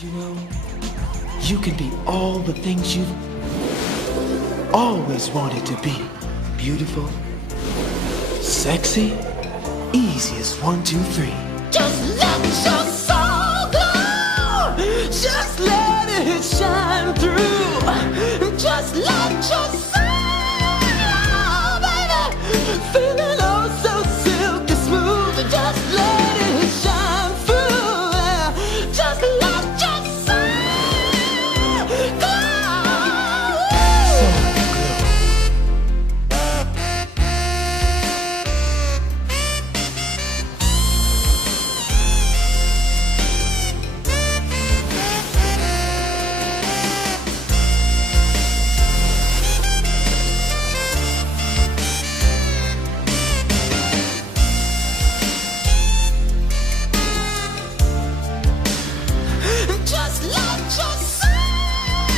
You know, you can be all the things you've always wanted to be. Beautiful, sexy, easy as 1, 2, 3. Just let your soul glow. Just let it shine through. Just let your soul glow, baby. Feeling oh so silky smooth. Just let it shine through. Just let your soul glow. Just let your soul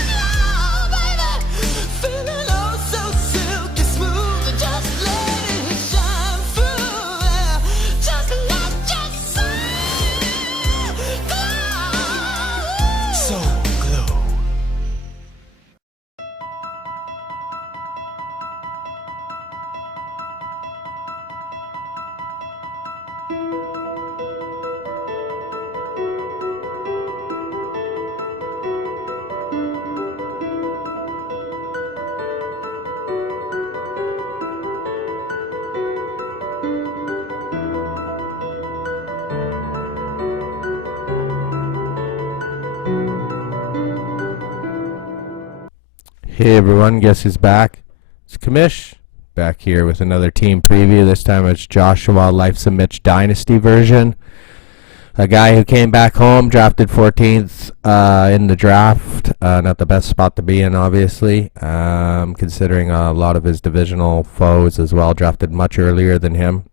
glow, baby. Feeling oh so silky smooth. Just let it shine through. Just let your soul glow. Soul Glow. Hey everyone, guess who's back? It's Kamish, back here with another team preview. This time it's Joshua Life's a Mitch Dynasty version. A guy who came back home, drafted 14th in the draft. Not the best spot to be in, obviously, considering a lot of his divisional foes as well drafted much earlier than him.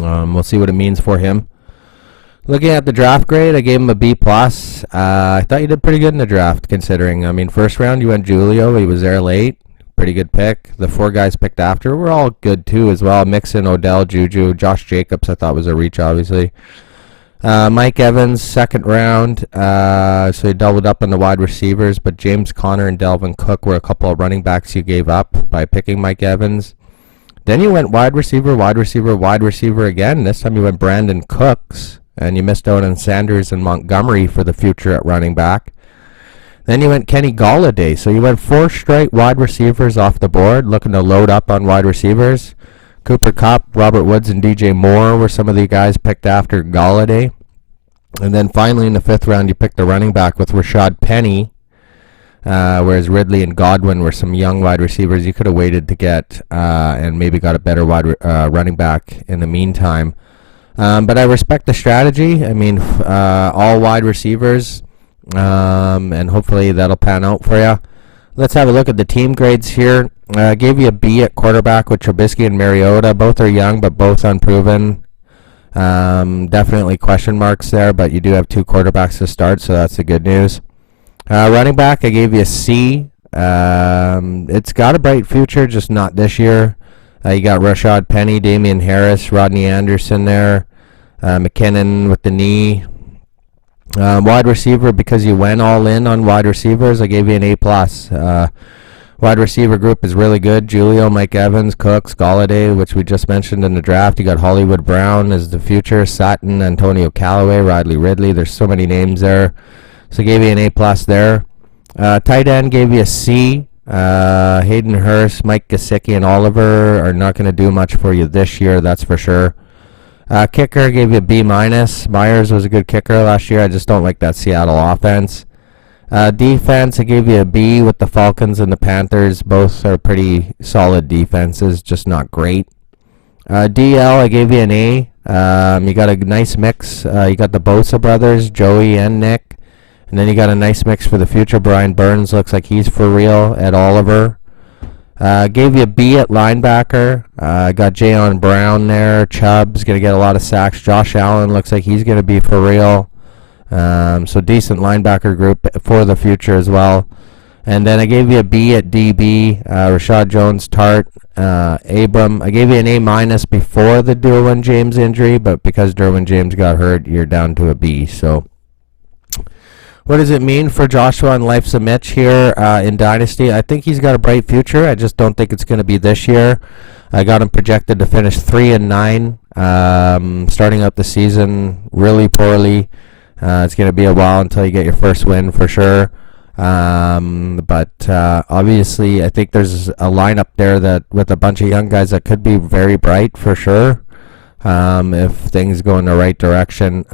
We'll see what it means for him. Looking at the draft grade, I gave him a B+. I thought you did pretty good in the draft, considering. I mean, first round you went Julio. He was there late. Pretty good pick. The 4 guys picked after were all good, too, as well. Mixon, Odell, Juju. Josh Jacobs, I thought was a reach, obviously. Mike Evans, second round. So he doubled up on the wide receivers, but James Conner and Delvin Cook were a couple of running backs you gave up by picking Mike Evans. Then you went wide receiver, wide receiver, wide receiver again. This time you went Brandon Cooks. And you missed out on Sanders and Montgomery for the future at running back. Then you went Kenny Golladay. So you went 4 straight wide receivers off the board, looking to load up on wide receivers. Cooper Kupp, Robert Woods, and DJ Moore were some of the guys picked after Golladay. And then finally in the 5th round, you picked a running back with Rashad Penny, whereas Ridley and Godwin were some young wide receivers you could have waited to get and maybe got a better running back in the meantime. But I respect the strategy. I mean, all wide receivers, and hopefully that'll pan out for you. Let's have a look at the team grades here. I gave you a B at quarterback with Trubisky and Mariota. Both are young, but both unproven. Definitely question marks there, but you do have 2 quarterbacks to start, so that's the good news. Running back, I gave you a C. It's got a bright future, just not this year. You got Rashad Penny, Damian Harris, Rodney Anderson there, McKinnon with the knee. Wide receiver, because you went all in on wide receivers, I gave you an A+. Wide receiver group is really good. Julio, Mike Evans, Cooks, Golladay, which we just mentioned in the draft. You got Hollywood Brown as the future, Sutton, Antonio Callaway, Ridley. There's so many names there. So I gave you an A+ there. Tight end gave you a C. Hayden Hurst, Mike Gesicki, and Oliver are not going to do much for you this year, that's for sure. Kicker gave you a B-. Myers was a good kicker last year. I just don't like that Seattle offense. Defense, I gave you a B with the Falcons and the Panthers. Both are pretty solid defenses, just not great. DL, I gave you an A. You got a nice mix. You got the Bosa brothers, Joey and Nick. And then you got a nice mix for the future. Brian Burns looks like he's for real. Ed Oliver. Gave you a B at linebacker. Got Jayon Brown there. Chubb's going to get a lot of sacks. Josh Allen looks like he's going to be for real. So decent linebacker group for the future as well. And then I gave you a B at DB. Rashad Jones, Tart, Abram. I gave you an A- before the Derwin James injury, but because Derwin James got hurt, you're down to a B. So What does it mean for Joshua and Life's a Mitch here in Dynasty? I think he's got a bright future. I just don't think it's going to be this year. I got him projected to finish 3-9, starting out the season really poorly. It's going to be a while until you get your first win for sure. But obviously, I think there's a lineup there that with a bunch of young guys that could be very bright for sure. If things go in the right direction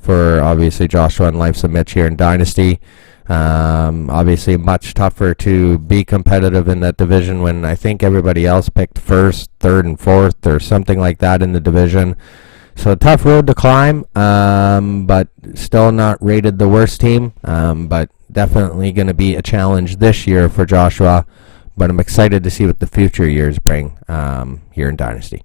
for obviously Joshua and Life's a Mitch here in Dynasty. Obviously much tougher to be competitive in that division when I think everybody else picked first, third, and fourth or something like that in the division. So a tough road to climb, but still not rated the worst team, but definitely going to be a challenge this year for Joshua. But I'm excited to see what the future years bring here in Dynasty.